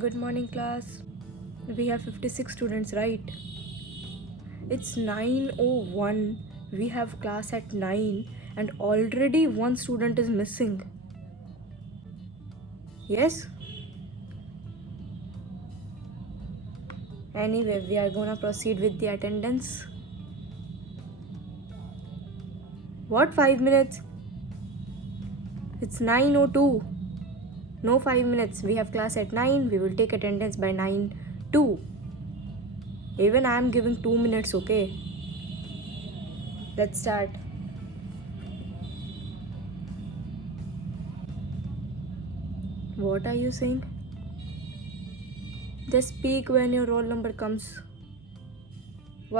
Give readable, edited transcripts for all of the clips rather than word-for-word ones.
Good morning, class. We have 56 students, right? It's 9:01. We have class at 9 and already one student is missing. Yes? Anyway, we are gonna proceed with the attendance. What 5 minutes? It's 9:02. No 5 minutes. We have class at 9. We will take attendance by 9:02. Even I am giving 2 minutes, okay? Let's start. What are you saying? Just speak when your roll number comes.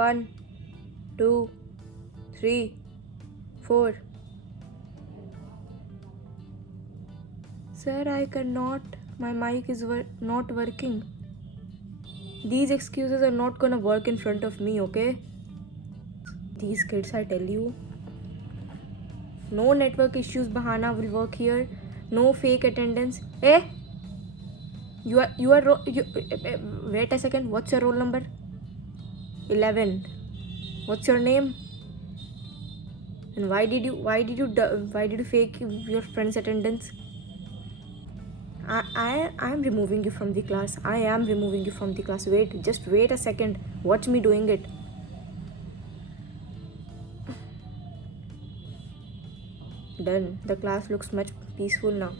1, 2, 3, 4. Sir, I cannot. My mic is not working. These excuses are not gonna work in front of me, okay? These kids, I tell you. No network issues bahana will work here. No fake attendance. Hey! Wait a second. What's your roll number? 11. What's your name? And why did you fake your friend's attendance? I am removing you from the class. I am removing you from the class. Just wait a second. Watch me doing it. Done. The class looks much peaceful now.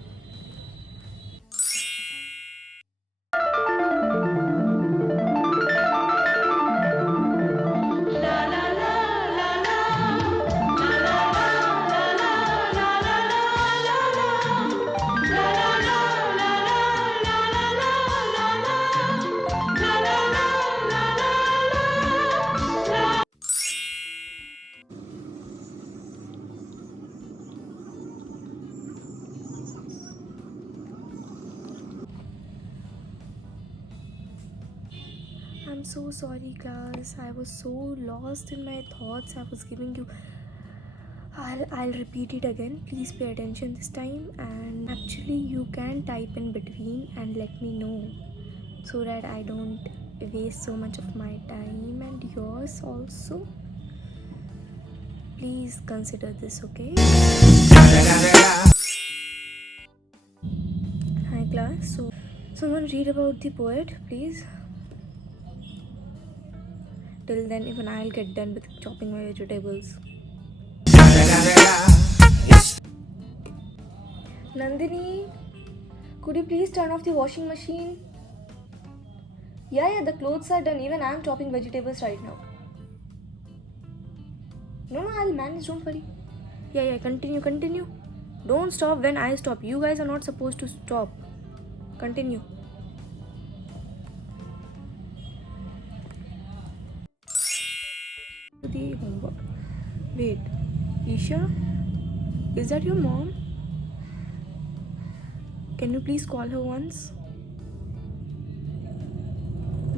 I'm so sorry, class. I was so lost in my thoughts. I was giving you. I'll repeat it again. Please pay attention this time. And actually, you can type in between and let me know so that I don't waste so much of my time and yours also. Please consider this, okay? Hi, class. So, someone read about the poet, please. Till then, even I'll get done with chopping my vegetables. Nandini, could you please turn off the washing machine? Yeah, the clothes are done. Even I'm chopping vegetables right now. No, I'll manage. Don't worry. Yeah, continue. Don't stop when I stop. You guys are not supposed to stop. Continue. The homework. Wait, Isha? Is that your mom? Can you please call her once?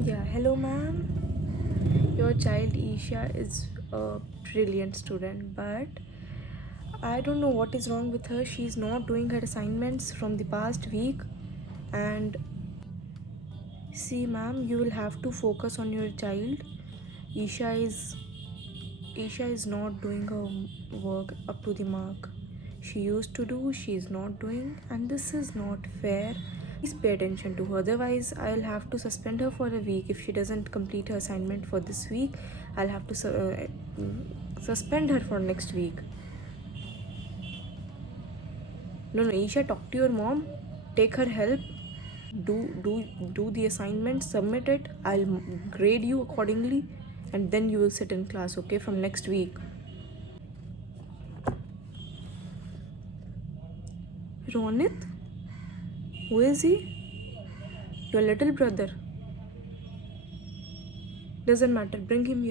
Yeah, hello, ma'am. Your child Isha is a brilliant student, but I don't know what is wrong with her. She's not doing her assignments from the past week. And see, ma'am, you will have to focus on your child. Isha is not doing her work up to the mark. She used to do, she is not doing, and this is not fair. Please pay attention to her. Otherwise, I'll have to suspend her for a week. If she doesn't complete her assignment for this week, I'll have to suspend her for next week. No, Isha, talk to your mom. Take her help. Do the assignment. Submit it. I'll grade you accordingly, and then you will sit in class. Okay, from next week. Ronit, who is he? Your little brother. Doesn't matter. Bring him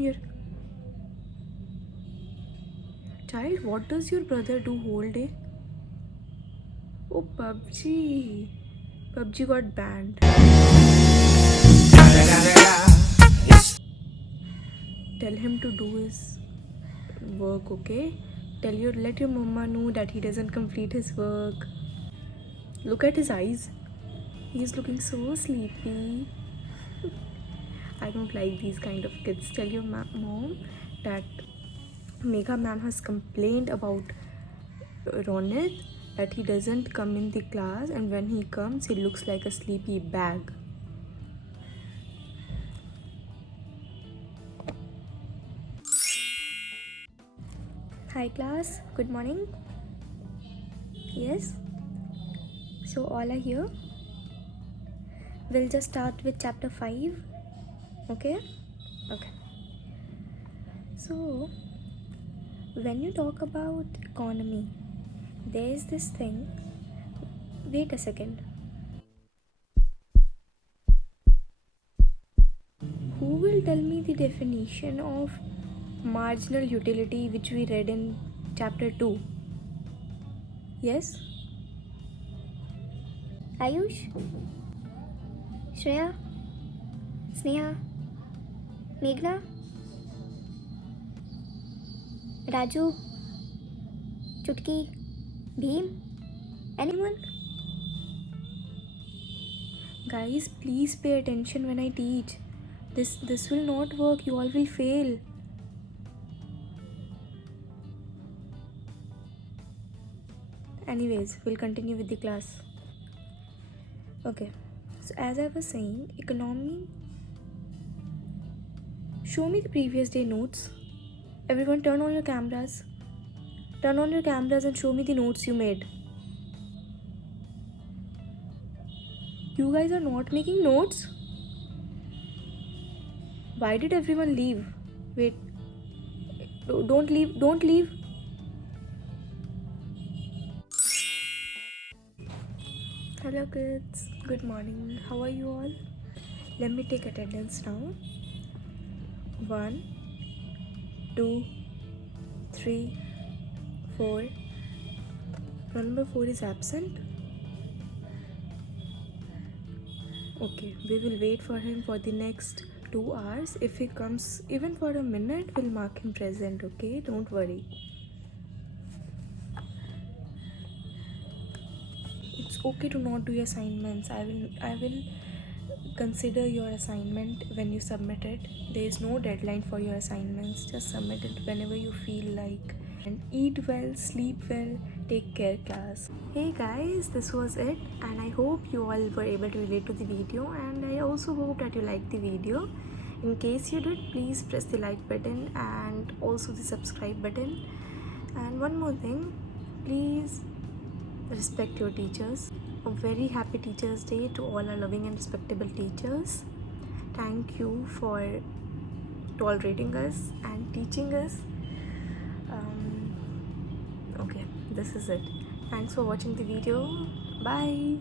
here. Child, what does your brother do whole day? Oh, PUBG. PUBG got banned. Tell him to do his work, okay? Let your mama know that he doesn't complete his work. Look at his eyes. He's looking so sleepy. I don't like these kind of kids. Tell your mom that Megha ma'am has complained about Ronit, that he doesn't come in the class, and when he comes he looks like a sleepy bag. Hi class, good morning. Yes, so all are here. We'll just start with chapter 5. Okay. So when you talk about economy, there's this thing. Wait a second. Who will tell me the definition of marginal utility which we read in chapter 2? Yes? Ayush? Shreya? Sneha? Meghna? Raju? Chutki? Bheem? Anyone? Guys, please pay attention when I teach. This will not work. You all will fail. Anyways, we'll continue with the class. Okay. So as I was saying, economy. Show me the previous day notes. Everyone turn on your cameras. Turn on your cameras and show me the notes you made. You guys are not making notes? Why did everyone leave? Wait. Don't leave. Don't leave. Hello kids. Good morning. How are you all? Let me take attendance now. 1, 2, 3, 4. Number 4 is absent. Okay, we will wait for him for the next 2 hours. If he comes even for a minute, we'll mark him present. Okay, don't worry. It's okay to not do your assignments. I will consider your assignment when you submit it. There is no deadline for your assignments. Just submit it whenever you feel like. And eat well, sleep well, take care class. Hey guys, this was it, and I hope you all were able to relate to the video, and I also hope that you liked the video. In case you did, please press the like button and also the subscribe button. And one more thing, please respect your teachers. A very happy Teachers Day to all our loving and respectable teachers. Thank you for tolerating us and teaching us. Okay, this is it. Thanks for watching the video. Bye.